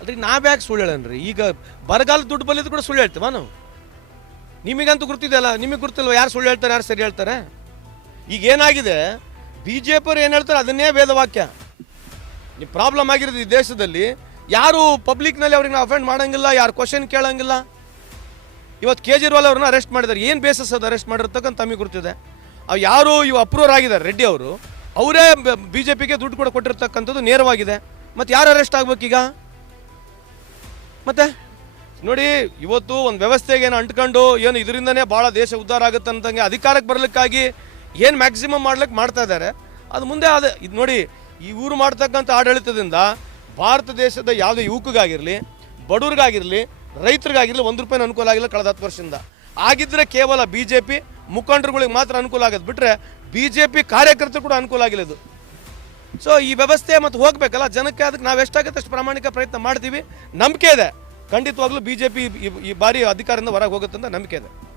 ಅದ್ರಿಗೆ ನಾವು ಯಾಕೆ ಸುಳ್ಳು ಹೇಳನ್ರಿ ಈಗ ಬರಗಾಲ ದುಡ್ಡು ಬಲ್ಲಿದ್ದು ಕೂಡ ಸುಳ್ಳು ಹೇಳ್ತೀವ ನಾವು ನಿಮಗಂತೂ ಗೊತ್ತಿದೆಯಲ್ಲ ನಿಮಗೆ ಗೊತ್ತಿಲ್ವ ಯಾರು ಸುಳ್ಳು ಹೇಳ್ತಾರೆ ಯಾರು ಸರಿ ಹೇಳ್ತಾರೆ ಈಗ ಏನಾಗಿದೆ ಬಿ ಜೆ ಅವ್ರು ಏನು ಹೇಳ್ತಾರೆ ಅದನ್ನೇ ವೇದವಾಕ್ಯ ನೀವು ಪ್ರಾಬ್ಲಮ್ ಆಗಿರೋದು ಈ ದೇಶದಲ್ಲಿ ಯಾರು ಪಬ್ಲಿಕ್ನಲ್ಲಿ ಅವ್ರಿಗೆ ನಾವು ಅಫೆಂಡ್ ಮಾಡೋಂಗಿಲ್ಲ ಯಾರು ಕ್ವಶನ್ ಕೇಳೋಂಗಿಲ್ಲ ಇವತ್ತು ಕೇಜ್ರಿವಾಲ್ ಅವ್ರನ್ನ ಅರೆಸ್ಟ್ ಮಾಡಿದ್ದಾರೆ ಏನು ಬೇಸಸ್ ಅದು ಅರೆಸ್ಟ್ ಮಾಡಿರ್ತಕ್ಕಂಥ ತಮಗೆ ಗೊತ್ತಿದೆ ಅವು ಯಾರು ಇವು ಅಪ್ರೂವರ್ ಆಗಿದ್ದಾರೆ ರೆಡ್ಡಿ ಅವರು ಅವರೇ ಬಿ ಜೆ ಪಿಗೆ ದುಡ್ಡು ಕೂಡ ಕೊಟ್ಟಿರ್ತಕ್ಕಂಥದ್ದು ನೇರವಾಗಿದೆ ಮತ್ತು ಯಾರು ಅರೆಸ್ಟ್ ಆಗಬೇಕೀಗ ಮತ್ತೆ ನೋಡಿ ಇವತ್ತು ಒಂದು ವ್ಯವಸ್ಥೆಗೆ ಏನು ಅಂಟ್ಕೊಂಡು ಏನು ಇದರಿಂದನೇ ಭಾಳ ದೇಶ ಉದ್ಧಾರ ಆಗುತ್ತೆ ಅಂತಂಗೆ ಅಧಿಕಾರಕ್ಕೆ ಬರಲಿಕ್ಕಾಗಿ ಏನು ಮ್ಯಾಕ್ಸಿಮಮ್ ಮಾಡ್ಲಿಕ್ಕೆ ಮಾಡ್ತಾ ಇದ್ದಾರೆ ಅದು ಮುಂದೆ ಅದು ಇದು ನೋಡಿ ಊರು ಮಾಡ್ತಕ್ಕಂಥ ಆಡಳಿತದಿಂದ ಭಾರತ ದೇಶದ ಯಾವುದೇ ಯುವಕಗಾಗಿರಲಿ ಬಡವ್ರಿಗಾಗಿರಲಿ ರೈತರಿಗಾಗಿರಲಿ ಒಂದು ರೂಪಾಯಿನ ಅನುಕೂಲ ಆಗಿಲ್ಲ ಕಳೆದ ಹತ್ತು ವರ್ಷದಿಂದ ಆಗಿದ್ದರೆ ಕೇವಲ ಬಿ ಜೆ ಪಿ ಮುಖಂಡರುಗಳಿಗೆ ಮಾತ್ರ ಅನುಕೂಲ ಆಗೋದು ಬಿಟ್ಟರೆ ಬಿ ಜೆ ಪಿ ಕಾರ್ಯಕರ್ತರು ಕೂಡ ಅನುಕೂಲ ಆಗಿಲ್ಲ ಇದು ಸೊ ಈ ವ್ಯವಸ್ಥೆ ಮತ್ತು ಹೋಗಬೇಕಲ್ಲ ಜನಕ್ಕೆ ಅದಕ್ಕೆ ನಾವು ಎಷ್ಟಾಗುತ್ತೆ ಅಷ್ಟು ಪ್ರಾಮಾಣಿಕ ಪ್ರಯತ್ನ ಮಾಡ್ತೀವಿ ನಂಬಿಕೆ ಇದೆ ಖಂಡಿತವಾಗ್ಲೂ ಬಿ ಜೆ ಪಿ ಈ ಬಾರಿ ಅಧಿಕಾರದಿಂದ ಹೊರಗೆ ಹೋಗುತ್ತೆ ಅಂತ ನಂಬಿಕೆ ಇದೆ